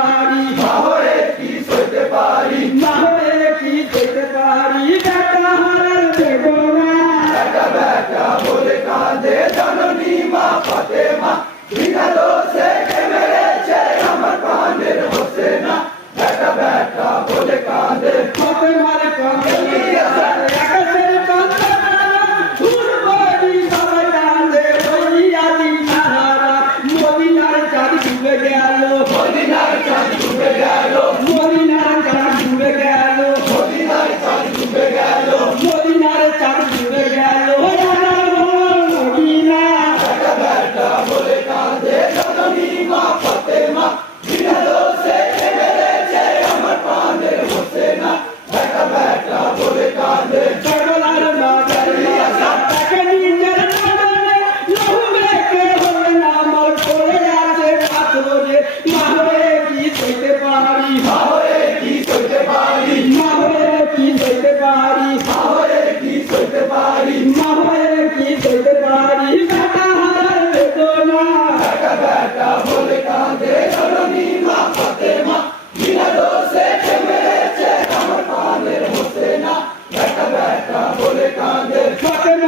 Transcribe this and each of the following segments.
পারি শহরে কি সইতে পারি শহরে কি সইতে পারি টাকা হারার দেব না টাকা ব্যাটা বলে কাঁদে জননী মা ফতেমা বিনা Fucking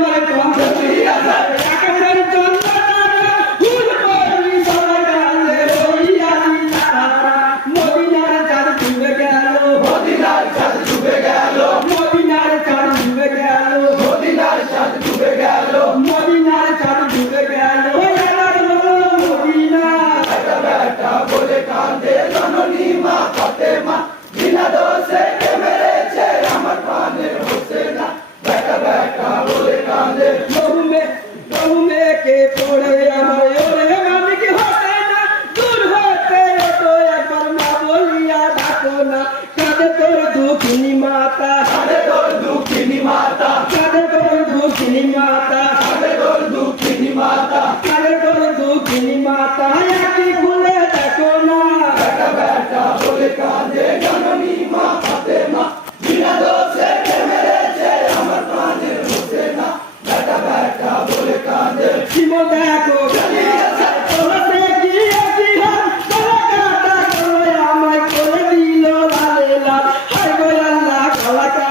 আল্লাহকে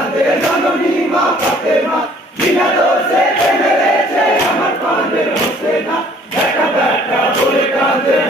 কাঁদে জননী মা ফাতেমা বিনা দোষে মেরেছে আমার প্রাণের হোসেনা দেখা দেখা বলে কাঁদে।